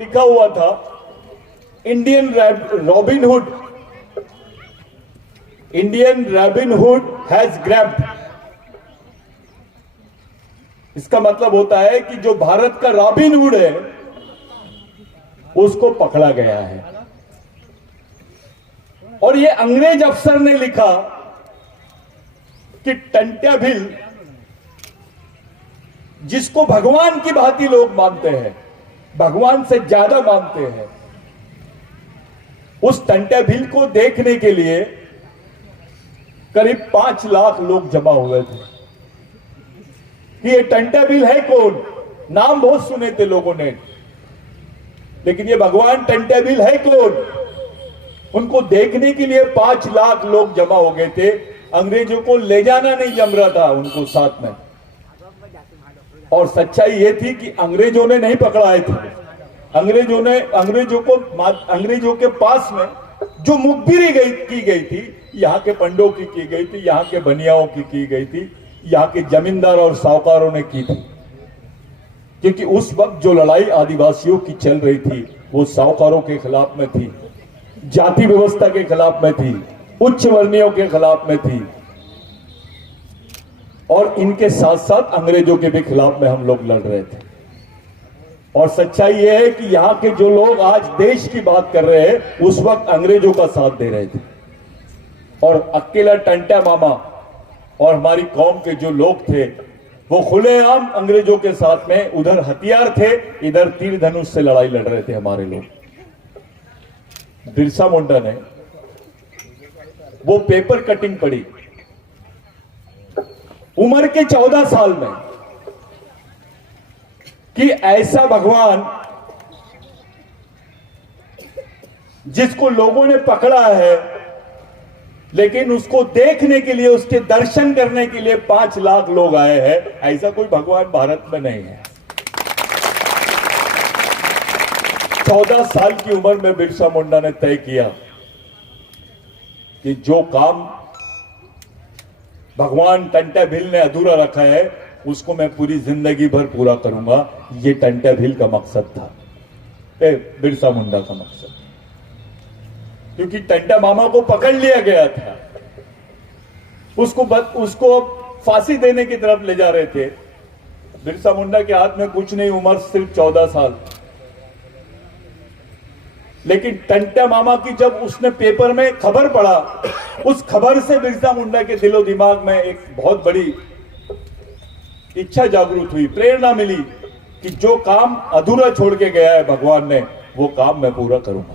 लिखा हुआ था Indian robin hood has grabbed. इसका मतलब होता है कि जो भारत का रॉबिन हुड है उसको पकड़ा गया है। और ये अंग्रेज अफसर ने लिखा कि टंट्या भील, जिसको भगवान की भांति लोग मानते हैं, भगवान से ज्यादा मानते हैं, उस टंट्या भील को देखने के लिए करीब 5 लाख लोग जमा हुए थे कि ये टंट्या भील है कौन। नाम बहुत सुने थे लोगों ने, लेकिन ये भगवान टंट्या भील है कौन। उनको देखने के लिए 5 लाख लोग जमा हो गए थे। अंग्रेजों को ले जाना नहीं जम रहा था उनको साथ में। और सच्चाई यह थी कि अंग्रेजों ने नहीं पकड़ाए थे। अंग्रेजों के पास में जो मुखबिरी की गई थी, यहाँ के पंडों की गई थी, यहाँ के बनियाओं की गई थी, यहाँ के जमींदार और साहूकारों ने की थी। क्योंकि उस वक्त जो लड़ाई आदिवासियों की चल रही थी वो साहूकारों के खिलाफ में थी, जाति व्यवस्था के खिलाफ में थी, उच्च वर्णियों के खिलाफ में थी, और इनके साथ साथ अंग्रेजों के भी खिलाफ में हम लोग लड़ रहे थे। और सच्चाई यह है कि यहां के जो लोग आज देश की बात कर रहे हैं उस वक्त अंग्रेजों का साथ दे रहे थे। और अकेला टंट्या मामा और हमारी कौम के जो लोग थे वो खुलेआम अंग्रेजों के साथ में, उधर हथियार थे, इधर तीर धनुष से लड़ाई लड़ रहे थे हमारे लोग। बिरसा मुंडा ने वो पेपर कटिंग पढ़ी उम्र के 14 साल में कि ऐसा भगवान जिसको लोगों ने पकड़ा है, लेकिन उसको देखने के लिए, उसके दर्शन करने के लिए 5 लाख लोग आए हैं, ऐसा कोई भगवान भारत में नहीं है। 14 साल की उम्र में बिरसा मुंडा ने तय किया कि जो काम भगवान टंट्या भील ने अधूरा रखा है उसको मैं पूरी जिंदगी भर पूरा करूंगा। ये टंट्या भील का मकसद था, बिरसा मुंडा का मकसद। क्योंकि टंट्या मामा को पकड़ लिया गया था, उसको फांसी देने की तरफ ले जा रहे थे। बिरसा मुंडा के हाथ में कुछ नहीं, उम्र सिर्फ 14 साल। लेकिन टंट्या मामा की जब उसने पेपर में खबर पढ़ा, उस खबर से बिरसा मुंडा के दिलो दिमाग में एक बहुत बड़ी इच्छा जागृत हुई, प्रेरणा मिली कि जो काम अधूरा छोड़ के गया है भगवान ने, वो काम मैं पूरा करूंगा।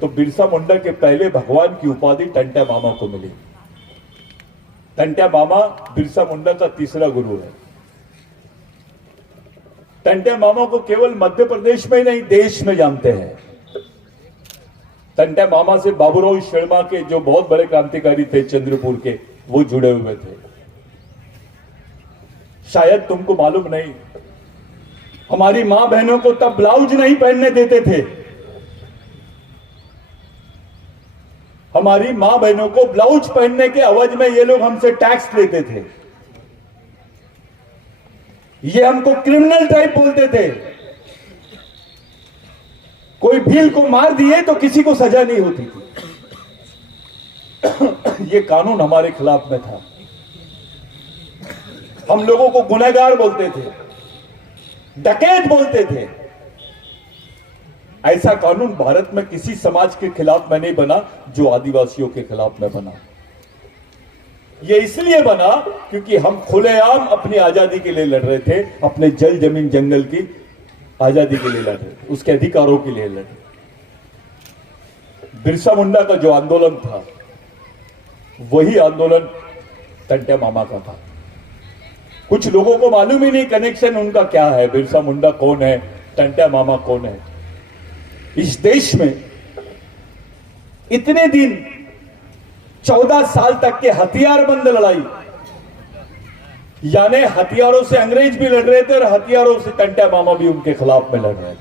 तो बिरसा मुंडा के पहले भगवान की उपाधि टंट्या मामा को मिली। टंट्या मामा बिरसा मुंडा का तीसरा गुरु है। टंट्या मामा को केवल मध्य प्रदेश में ही नहीं, देश में जानते हैं। टंट्या मामा से बाबूराव शर्मा के जो बहुत बड़े क्रांतिकारी थे चंद्रपुर के, वो जुड़े हुए थे। शायद तुमको मालूम नहीं, हमारी मां बहनों को तब ब्लाउज नहीं पहनने देते थे। हमारी मां बहनों को ब्लाउज पहनने के एवज में ये लोग हमसे टैक्स लेते थे। ये हमको क्रिमिनल टाइप बोलते थे। कोई भील को मार दिए तो किसी को सजा नहीं होती थी। ये कानून हमारे खिलाफ में था। हम लोगों को गुनहगार बोलते थे, डकैत बोलते थे। ऐसा कानून भारत में किसी समाज के खिलाफ में नहीं बना जो आदिवासियों के खिलाफ में बना। ये इसलिए बना क्योंकि हम खुलेआम अपनी आजादी के लिए लड़ रहे थे, अपने जल जमीन जंगल की आजादी के लिए लड़ रहे थे, उसके अधिकारों के लिए लड़ रहे थे। बिरसा मुंडा का जो आंदोलन था वही आंदोलन टंट्या मामा का था। कुछ लोगों को मालूम ही नहीं कनेक्शन उनका क्या है, बिरसा मुंडा कौन है, टंट्या मामा कौन है। इस देश में इतने दिन 14 साल तक के हथियारबंद लड़ाई, यानी हथियारों से अंग्रेज भी लड़ रहे थे और हथियारों से टंट्या मामा भी उनके खिलाफ में लड़ रहे थे।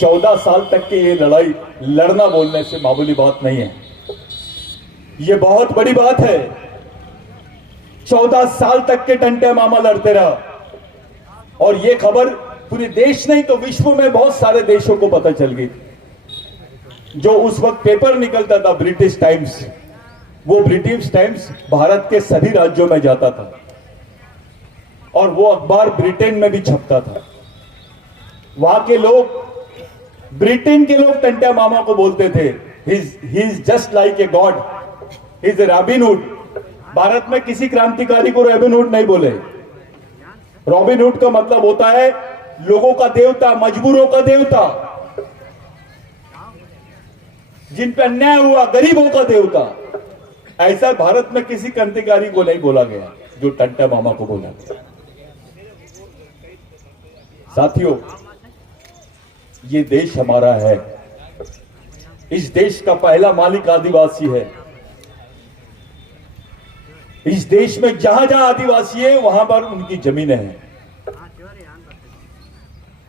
14 साल तक की ये लड़ाई लड़ना बोलने से मामूली बात नहीं है, ये बहुत बड़ी बात है। 14 साल तक के टंट्या मामा लड़ते रहा और ये खबर पूरे देश नहीं तो विश्व में बहुत सारे देशों को पता चल गई। जो उस वक्त पेपर निकलता था ब्रिटिश टाइम्स, वो ब्रिटिश टाइम्स भारत के सभी राज्यों में जाता था और वो अखबार ब्रिटेन में भी छपता था। वहां के लोग, ब्रिटेन के लोग टंट्या मामा को बोलते थे he is just like a god, he is a Robin Hood. Bharat में किसी क्रांतिकारी को रॉबिनहुड नहीं बोले। रॉबिनहुड का मतलब होता है लोगों का देवता, मजबूरों का देवता, जिन पे अन्याय हुआ, गरीबों का देवता। ऐसा भारत में किसी क्रांतिकारी को नहीं बोला गया जो टंट्या मामा को बोला गया। साथियों, ये देश हमारा है। इस देश का पहला मालिक आदिवासी है। इस देश में जहां जहां आदिवासी है वहां पर उनकी जमीनें हैं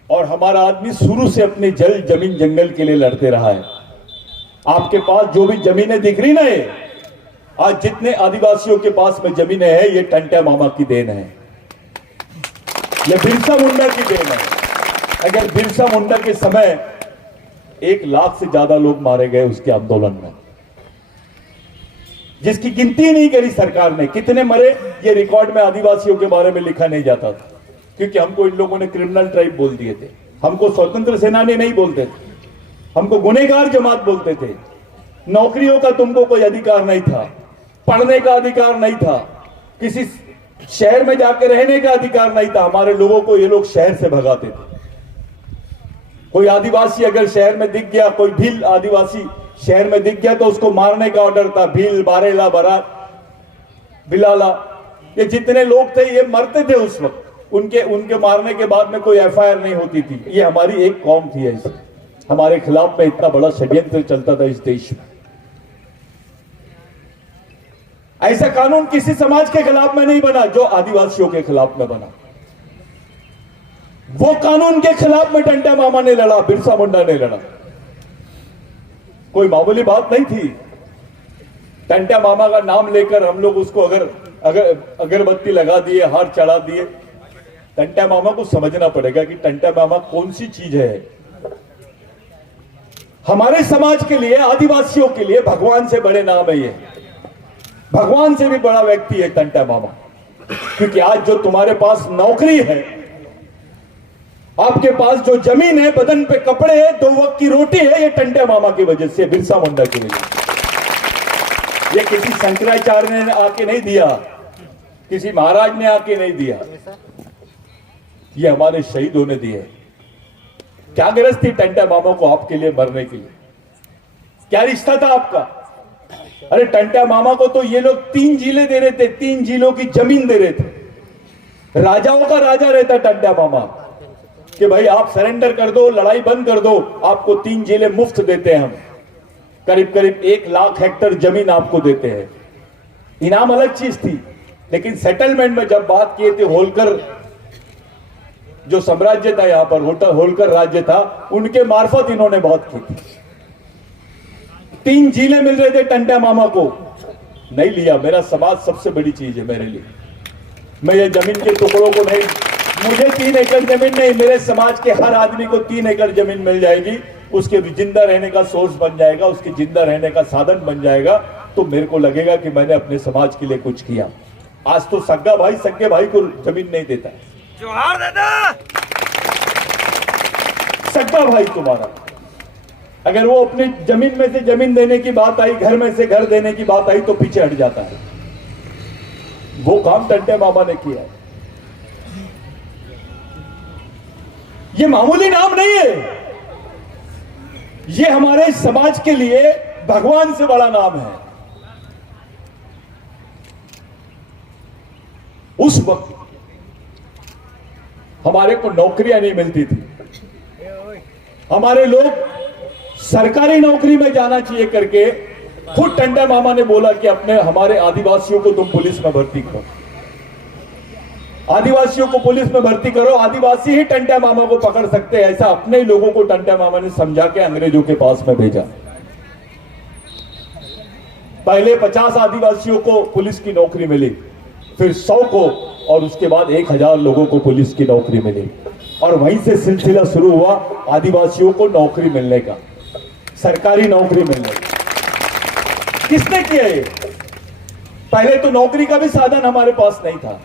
और हमारा आदमी शुरू से अपने जल जमीन जंगल के लिए लड़ते रहा है। आपके पास जो भी जमीनें दिख रही ना, आज जितने आदिवासियों के पास में जमीनें हैं, ये टंट्या मामा की देन है, ये बिरसा मुंडा की देन है। अगर बिरसा मुंडा के समय 1 लाख से ज्यादा लोग मारे गए उसके आंदोलन में, जिसकी गिनती नहीं करी सरकार ने, कितने मरे ये रिकॉर्ड में आदिवासियों के बारे में लिखा नहीं जाता था, क्योंकि हमको इन लोगों ने क्रिमिनल ट्राइब बोल दिए थे, हमको स्वतंत्र सेनानी नहीं बोलते थे, हमको गुनहगार जमात बोलते थे। नौकरियों का तुमको कोई अधिकार नहीं था, पढ़ने का अधिकार नहीं था, किसी शहर में जाके रहने का अधिकार नहीं था। हमारे लोगों को ये लोग शहर से भगाते थे। कोई आदिवासी अगर शहर में दिख गया, कोई भील आदिवासी शहर में दिख गया तो उसको मारने का ऑर्डर था। भील, बारेला, बरा, बिलाला, ये जितने लोग थे ये मरते थे उस वक्त। उनके मारने के बाद में कोई एफआईआर नहीं होती थी। ये हमारी एक कौम थी। ऐसे हमारे खिलाफ में इतना बड़ा षड्यंत्र चलता था इस देश में। ऐसा कानून किसी समाज के खिलाफ में नहीं बना जो आदिवासियों के खिलाफ में बना। वो कानून के खिलाफ में टंट्या मामा ने लड़ा, बिरसा मुंडा ने लड़ा। कोई मामूली बात नहीं थी। टंट्या मामा का नाम लेकर हम लोग उसको अगर अगरबत्ती लगा दिए, हार चढ़ा दिए, टंट्या मामा को समझना पड़ेगा कि टंट्या मामा कौन सी चीज है। हमारे समाज के लिए, आदिवासियों के लिए भगवान से बड़े नाम है ये। भगवान से भी बड़ा व्यक्ति है टंट्या मामा, क्योंकि आज जो तुम्हारे पास नौकरी है, आपके पास जो जमीन है, बदन पे कपड़े हैं, 2 वक्त की रोटी है, ये टंट्या मामा की वजह से, बिरसा मुंडा की वजह से। ये किसी शंकराचार्य ने आके नहीं दिया, किसी महाराज ने आके नहीं दिया, ये हमारे शहीदों ने दिए। क्या गरज थी टंट्या मामा को आपके लिए मरने के लिए? क्या रिश्ता था आपका? अरे टंट्या मामा को तो ये लोग 3 जिले दे रहे थे, 3 जिलों की जमीन दे रहे थे। राजाओं का राजा रहता टंट्या मामा कि भाई आप सरेंडर कर दो, लड़ाई बंद कर दो, आपको 3 जिले मुफ्त देते हैं हम। करीब करीब 1 लाख हेक्टेयर जमीन आपको देते हैं। इनाम अलग चीज थी, लेकिन सेटलमेंट में जब बात किए थे, होलकर जो साम्राज्य था यहां पर, होलकर राज्य था, उनके मार्फत इन्होंने बात की थी। 3 जिले मिल रहे थे टंट्या मामा को, नहीं लिया। मेरा समाज सबसे बड़ी चीज है मेरे लिए। मैं ये जमीन के टुकड़ों को नहीं, मुझे 3 एकड़ जमीन नहीं, मेरे समाज के हर आदमी को 3 एकड़ जमीन मिल जाएगी, उसके जिंदा रहने का सोर्स बन जाएगा, उसके जिंदा रहने का साधन बन जाएगा, तो मेरे को लगेगा कि मैंने अपने समाज के लिए कुछ किया। आज तो सग्गा भाई सग्गे भाई को जमीन नहीं देता है। जोहार दादा। सग्गा भाई तुम्हारा, अगर वो अपनी जमीन में से जमीन देने की बात आई, घर में से घर देने की बात आई, तो पीछे हट जाता है। वो काम टंट्या मामा ने किया है। ये मामूली नाम नहीं है, ये हमारे समाज के लिए भगवान से बड़ा नाम है। उस वक्त हमारे को नौकरियां नहीं मिलती थी। हमारे लोग सरकारी नौकरी में जाना चाहिए करके खुद टंट्या मामा ने बोला कि हमारे आदिवासियों को तुम पुलिस में भर्ती करो, आदिवासियों को पुलिस में भर्ती करो, आदिवासी ही टंट्या मामा को पकड़ सकते हैं। ऐसा अपने ही लोगों को टंट्या मामा ने समझा के अंग्रेजों के पास में भेजा। पहले 50 आदिवासियों को पुलिस की नौकरी मिली, फिर 100 को, और उसके बाद 1000 लोगों को पुलिस की नौकरी मिली। और वहीं से सिलसिला शुरू हुआ आदिवासियों को नौकरी मिलने का, सरकारी नौकरी मिलने का। किसने किया ये? पहले तो नौकरी का भी साधन हमारे पास नहीं था।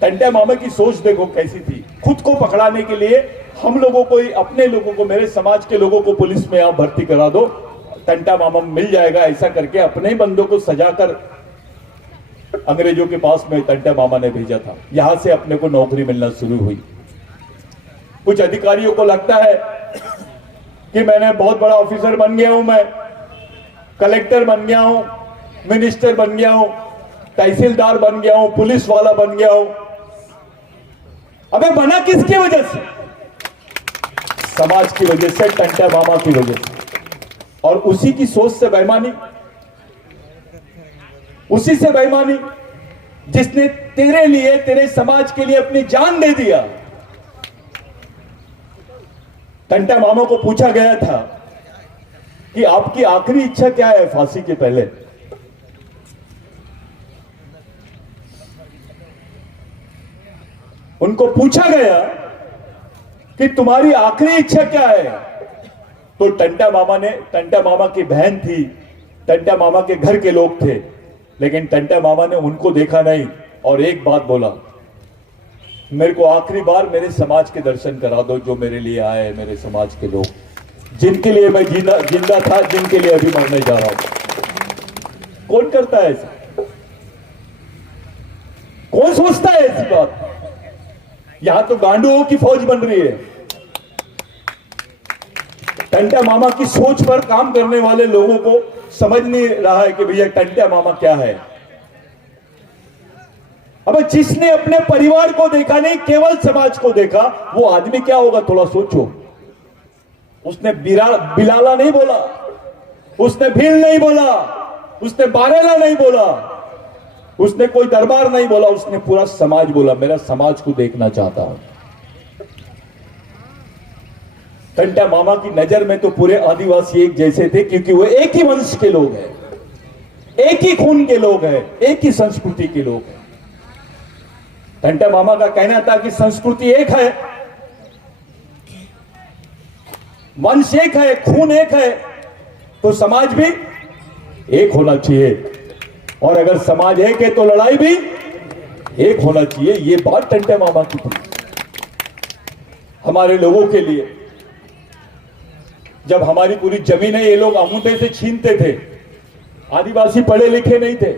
टंटे मामा की सोच देखो कैसी थी। खुद को पकड़ाने के लिए हम लोगों को ही, अपने लोगों को, मेरे समाज के लोगों को पुलिस में आप भर्ती करा दो, टंटा मामा मिल जाएगा, ऐसा करके अपने ही बंदों को सजाकर अंग्रेजों के पास में टंटा मामा ने भेजा था। यहां से अपने को नौकरी मिलना शुरू हुई। कुछ अधिकारियों को लगता है कि मैंने बहुत बड़ा ऑफिसर बन गया हूं, मैं कलेक्टर बन गया हूं, मिनिस्टर बन गया हूं, तहसीलदार बन गया हूं, पुलिस वाला बन गया हूं। अबे बना किसकी वजह से? समाज की वजह से, टंटा मामा की वजह से। और उसी की सोच से बेईमानी, उसी से बेईमानी जिसने तेरे लिए, तेरे समाज के लिए अपनी जान दे दिया। टंटा मामा को पूछा गया था कि आपकी आखिरी इच्छा क्या है फांसी के पहले? उनको पूछा गया कि तुम्हारी आखिरी इच्छा क्या है? तो टंटा मामा की बहन थी, टंटा मामा के घर के लोग थे, लेकिन टंटा मामा ने उनको देखा नहीं और एक बात बोला, मेरे को आखिरी बार मेरे समाज के दर्शन करा दो, जो मेरे लिए आए, मेरे समाज के लोग, जिनके लिए मैं जिंदा था, जिनके लिए अभी मरने जा रहा हूं। कौन करता है ऐसा? कौन सोचता है ऐसी बात? यहां तो गांडुओं की फौज बन रही है। टंटा मामा की सोच पर काम करने वाले लोगों को समझ नहीं रहा है कि भैया टंटा मामा क्या है। अब जिसने अपने परिवार को देखा नहीं, केवल समाज को देखा, वो आदमी क्या होगा थोड़ा सोचो। उसने बिलाला नहीं बोला, उसने भील नहीं बोला, उसने बारेला नहीं बोला, उसने कोई दरबार नहीं बोला, उसने पूरा समाज बोला, मेरा समाज को देखना चाहता हूं। टंटा मामा की नजर में तो पूरे आदिवासी एक जैसे थे, क्योंकि वो एक ही वंश के लोग हैं, एक ही खून के लोग हैं, एक ही संस्कृति के लोग हैं। टंटा मामा का कहना था कि संस्कृति एक है, वंश एक है, खून एक है, तो समाज भी एक होना चाहिए। और अगर समाज एक है तो लड़ाई भी एक होना चाहिए। ये बात टंटा मामा की थी हमारे लोगों के लिए। जब हमारी पूरी जमीनें ये लोग अमूते से छीनते थे, आदिवासी पढ़े लिखे नहीं थे,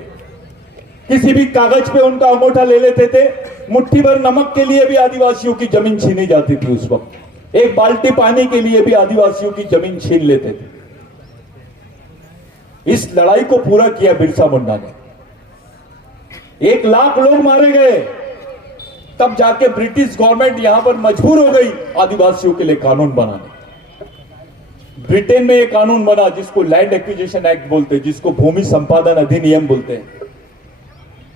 किसी भी कागज पे उनका अंगूठा ले लेते थे, मुट्ठी भर नमक के लिए भी आदिवासियों की जमीन छीनी जाती थी। उस वक्त एक बाल्टी पानी के लिए भी आदिवासियों की जमीन छीन लेते थे। इस लड़ाई को पूरा किया बिरसा मुंडा ने। 1 लाख लोग मारे गए, तब जाके ब्रिटिश गवर्नमेंट यहां पर मजबूर हो गई आदिवासियों के लिए कानून बनाने। ब्रिटेन में एक कानून बना जिसको लैंड एक्विजिशन एक्ट बोलते हैं, जिसको भूमि संपादन अधिनियम बोलते हैं।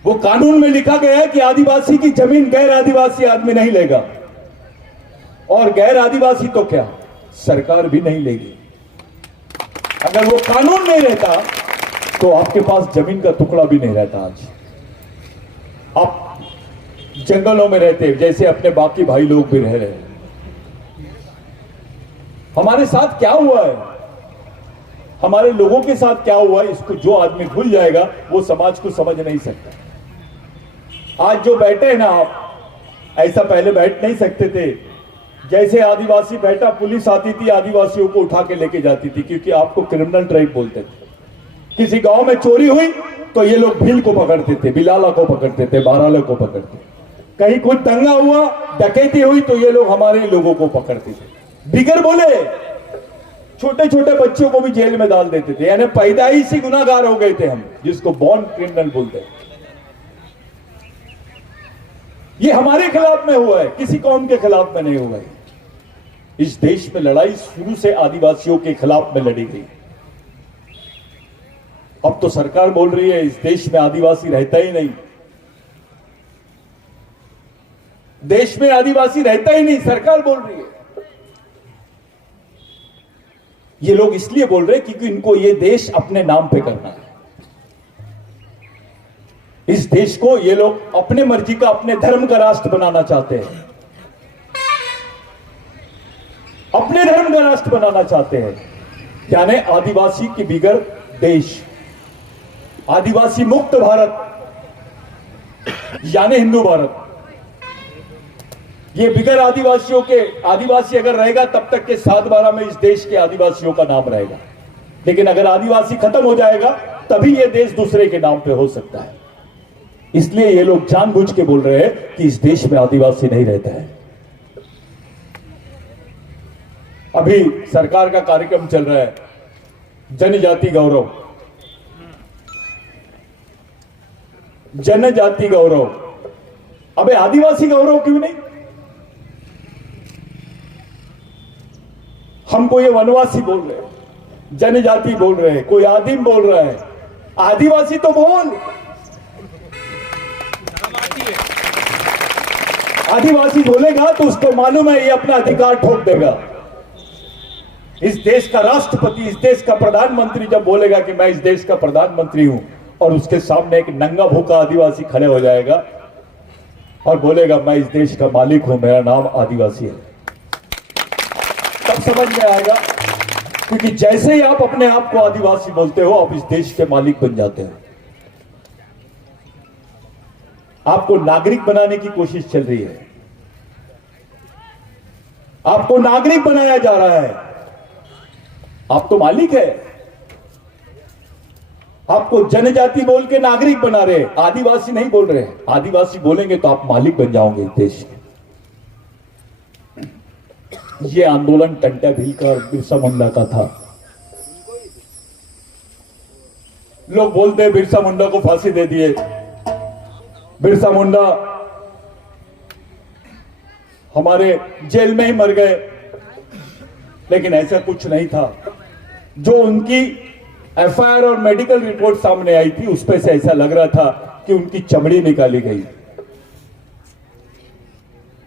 वो कानून में लिखा गया है कि आदिवासी की जमीन गैर आदिवासी आदमी नहीं लेगा, और गैर आदिवासी तो क्या, सरकार भी नहीं लेगी। अगर वो कानून नहीं रहता तो आपके पास जमीन का टुकड़ा भी नहीं रहता। आज आप जंगलों में रहते जैसे अपने बाकी भाई लोग भी रह रहे हैं। हमारे साथ क्या हुआ है, हमारे लोगों के साथ क्या हुआ है, इसको जो आदमी भूल जाएगा वो समाज को समझ नहीं सकता। आज जो बैठे हैं ना आप, ऐसा पहले बैठ नहीं सकते थे। जैसे आदिवासी बैठा, पुलिस आती थी, आदिवासियों को उठा के लेके जाती थी, क्योंकि आपको क्रिमिनल ट्राइब बोलते थे। किसी गांव में चोरी हुई तो ये लोग भील को पकड़ते थे, बिलाला को पकड़ते थे, बाराला को पकड़ते थे। कहीं कुछ दंगा हुआ, डकैती हुई तो ये लोग हमारे लोगों को पकड़ते थे, बिगर बोले। छोटे छोटे बच्चों को भी जेल में डाल देते थे, यानी पैदाइशी गुनाहगार हो गए थे हम, जिसको बॉर्न क्रिमिनल बोलते हैं। ये हमारे खिलाफ में हुआ है, किसी कौम के खिलाफ में नहीं हुआ है। इस देश में लड़ाई शुरू से आदिवासियों के खिलाफ में लड़ी गई। अब तो सरकार बोल रही है इस देश में आदिवासी रहता ही नहीं, देश में आदिवासी रहता ही नहीं, सरकार बोल रही है। ये लोग इसलिए बोल रहे हैं क्योंकि इनको ये देश अपने नाम पे करना है। इस देश को ये लोग अपने मर्जी का, अपने धर्म का राष्ट्र बनाना चाहते हैं। अपने धर्म का राष्ट्र बनाना चाहते हैं, यानी आदिवासी की बिगड़ देश, आदिवासी मुक्त भारत यानी हिंदू भारत। ये बिगड़ आदिवासियों के, आदिवासी अगर रहेगा तब तक के 7/12 में इस देश के आदिवासियों का नाम रहेगा, लेकिन अगर आदिवासी खत्म हो जाएगा तभी ये देश दूसरे के नाम पे हो सकता है। इसलिए ये लोग जानबूझ के बोल रहे हैं कि इस देश में आदिवासी नहीं रहता है। अभी सरकार का कार्यक्रम चल रहा है जनजाति गौरव, जनजाति गौरव। अबे आदिवासी गौरव क्यों नहीं? हमको ये वनवासी बोल रहे हैं, जनजाति बोल रहे हैं, कोई आदिम बोल रहा है, आदिवासी तो बोल। आदिवासी बोलेगा तो उसको मालूम है ये अपना अधिकार ठोक देगा। इस देश का राष्ट्रपति, इस देश का प्रधानमंत्री जब बोलेगा कि मैं इस देश का प्रधानमंत्री हूं, और उसके सामने एक नंगा भूखा आदिवासी खड़े हो जाएगा और बोलेगा मैं इस देश का मालिक हूं, मेरा नाम आदिवासी है, तब समझ में आएगा। क्योंकि जैसे ही आप अपने आप को आदिवासी बोलते हो, आप इस देश के मालिक बन जाते हैं। आपको नागरिक बनाने की कोशिश चल रही है, आपको नागरिक बनाया जा रहा है। आप तो मालिक है, आपको जनजाति बोल के नागरिक बना रहे, आदिवासी नहीं बोल रहे। आदिवासी बोलेंगे तो आप मालिक बन जाओगे देश के। ये आंदोलन टंटा भील का और बिरसा मुंडा का था। लोग बोलते हैं बिरसा मुंडा को फांसी दे दिए, बिरसा मुंडा हमारे जेल में ही मर गए, लेकिन ऐसा कुछ नहीं था। जो उनकी एफआईआर और मेडिकल रिपोर्ट सामने आई थी, उस पे से ऐसा लग रहा था कि उनकी चमड़ी निकाली गई,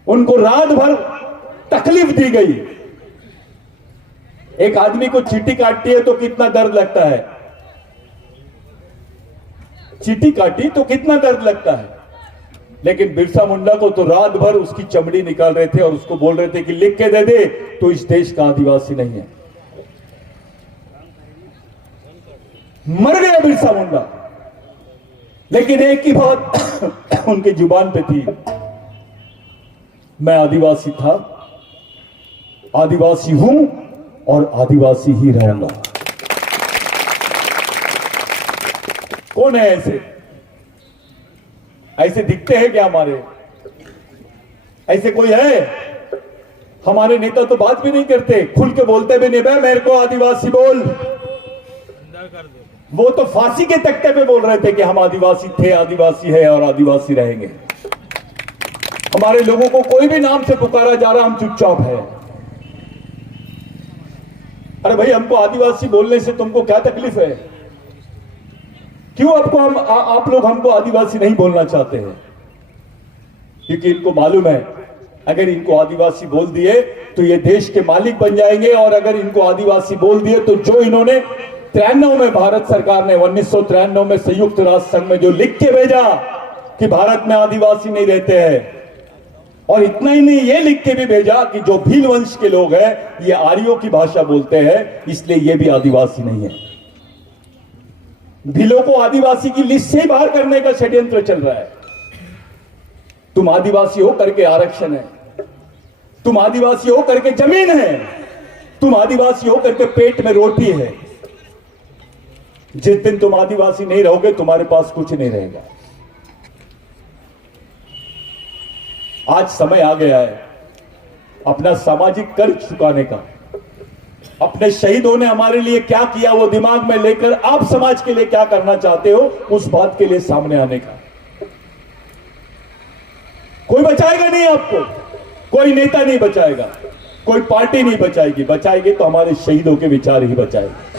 उनको रात भर तकलीफ दी गई। एक आदमी को चींटी काटती है तो कितना दर्द लगता है, चींटी काटी तो कितना दर्द लगता है, लेकिन बिरसा मुंडा को तो रात भर उसकी चमड़ी निकाल रहे थे और उसको बोल रहे थे कि लिख के दे दे तो इस देश का आदिवासी नहीं है। मर गया बिरसा मुंडा, लेकिन एक ही बात उनके जुबान पे थी, मैं आदिवासी था, आदिवासी हूं और आदिवासी ही रहूंगा। कौन है ऐसे? ऐसे दिखते हैं क्या हमारे? ऐसे कोई है? हमारे नेता तो बात भी नहीं करते, खुल के बोलते भी नहीं, भाई मेरे को आदिवासी बोल। वो तो फांसी के तख्ते पे बोल रहे थे कि हम आदिवासी थे, आदिवासी है और आदिवासी रहेंगे। हमारे लोगों को कोई भी नाम से पुकारा जा रहा, हम चुपचाप है। अरे भाई, हमको आदिवासी बोलने से तुमको क्या तकलीफ है? क्यों आप लोग हमको आदिवासी नहीं बोलना चाहते हैं? क्योंकि इनको मालूम है अगर इनको आदिवासी बोल दिए तो ये देश के मालिक बन जाएंगे, और अगर इनको आदिवासी बोल दिए तो जो इन्होंने 93 में, भारत सरकार ने 1993 में संयुक्त राष्ट्र संघ में जो लिख के भेजा कि भारत में आदिवासी नहीं रहते हैं, और इतना ही नहीं, ये लिख के भी भेजा कि जो भील वंश के लोग हैं ये आर्यों की भाषा बोलते हैं, इसलिए ये भी आदिवासी नहीं है। भीलों को आदिवासी की लिस्ट से बाहर करने का षड्यंत्र चल रहा है। तुम आदिवासी हो करके आरक्षण है, तुम आदिवासी हो करके जमीन है, तुम आदिवासी हो करके पेट में रोटी है। जिस दिन तुम आदिवासी नहीं रहोगे तुम्हारे पास कुछ नहीं रहेगा। आज समय आ गया है अपना सामाजिक कर्ज चुकाने का। अपने शहीदों ने हमारे लिए क्या किया वो दिमाग में लेकर आप समाज के लिए क्या करना चाहते हो उस बात के लिए सामने आने का। कोई बचाएगा नहीं आपको, कोई नेता नहीं बचाएगा, कोई पार्टी नहीं बचाएगी। बचाएगी तो हमारे शहीदों के विचार ही बचाएगी।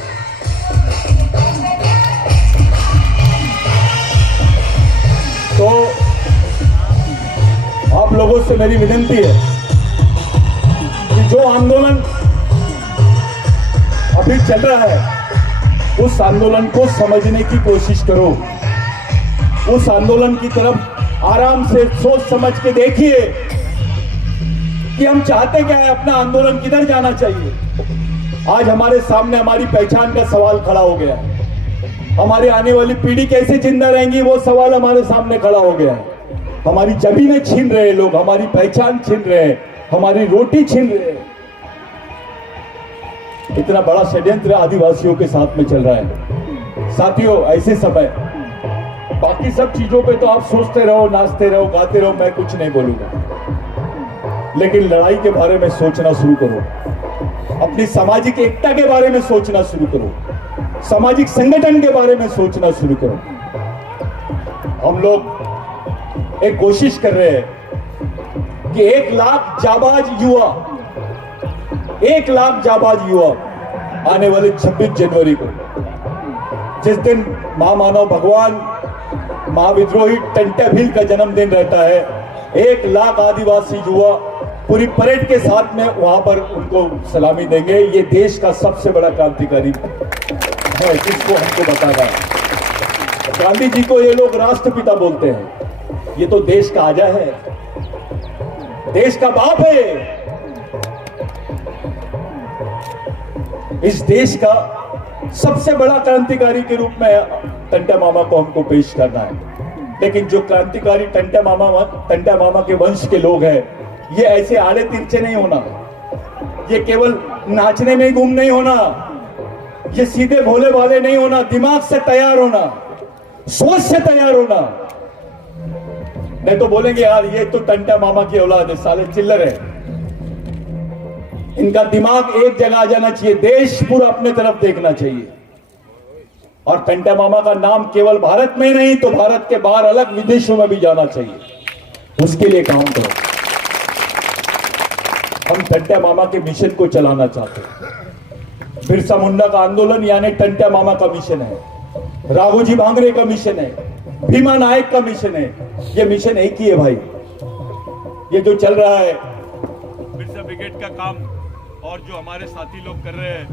तो आप लोगों से मेरी विनती है कि जो आंदोलन अभी चल रहा है उस आंदोलन को समझने की कोशिश करो, उस आंदोलन की तरफ आराम से सोच समझ के देखिए कि हम चाहते क्या है, अपना आंदोलन किधर जाना चाहिए। आज हमारे सामने हमारी पहचान का सवाल खड़ा हो गया है। हमारी आने वाली पीढ़ी कैसे जिंदा रहेंगी, वो सवाल हमारे सामने खड़ा हो गया है। हमारी जमीनें छीन रहे लोग, हमारी पहचान छीन रहे हैं, हमारी रोटी छीन रहे हैं। इतना बड़ा षड्यंत्र आदिवासियों के साथ में चल रहा है। साथियों, ऐसे समय बाकी सब चीजों पे तो आप सोचते रहो, नाचते रहो, गाते रहो, मैं कुछ नहीं बोलूंगा, लेकिन लड़ाई के बारे में सोचना शुरू करो। अपनी सामाजिक एकता के बारे में सोचना शुरू करो, सामाजिक संगठन के बारे में सोचना शुरू करो। हम लोग एक कोशिश कर रहे हैं कि 1 लाख जाबाज युवा आने वाले 26 जनवरी को, जिस दिन महामानव भगवान महाविद्रोही टंटा भील का जन्मदिन रहता है, 1 लाख आदिवासी युवा पूरी परेड के साथ में वहां पर उनको सलामी देंगे। ये देश का सबसे बड़ा क्रांतिकारी है, जिसको हमको बताना है। गांधी जी को ये लोग राष्ट्रपिता बोलते हैं, ये तो देश का आजा है, देश का बाप है। इस देश का सबसे बड़ा क्रांतिकारी के रूप में टंटा मामा को हमको पेश करना है। लेकिन जो क्रांतिकारी टंटा मामा के वंश के लोग हैं, ये ऐसे आड़े तिरछे नहीं होना, ये केवल नाचने में गुम नहीं होना, ये सीधे भोले वाले नहीं होना, दिमाग से तैयार होना, सोच से तैयार होना। नहीं तो बोलेंगे यार ये तो टंटा मामा की औलाद है, साले चिल्लर है। इनका दिमाग एक जगह आ जाना चाहिए, देश पूरा अपने तरफ देखना चाहिए। और टंटा मामा का नाम केवल भारत में नहीं तो भारत के बाहर अलग विदेशों में भी जाना चाहिए। उसके लिए काम करो। हम टंटा मामा के मिशन को चलाना चाहते हैं। बिरसा मुंडा का आंदोलन यानी टंटा मामा का मिशन है, राघोजी भांगरे का मिशन है, भीमा नायक का मिशन है। ये मिशन एक ही है भाई। ये जो चल रहा है बिरसा ब्रिगेड का काम और जो हमारे साथी लोग कर रहे हैं,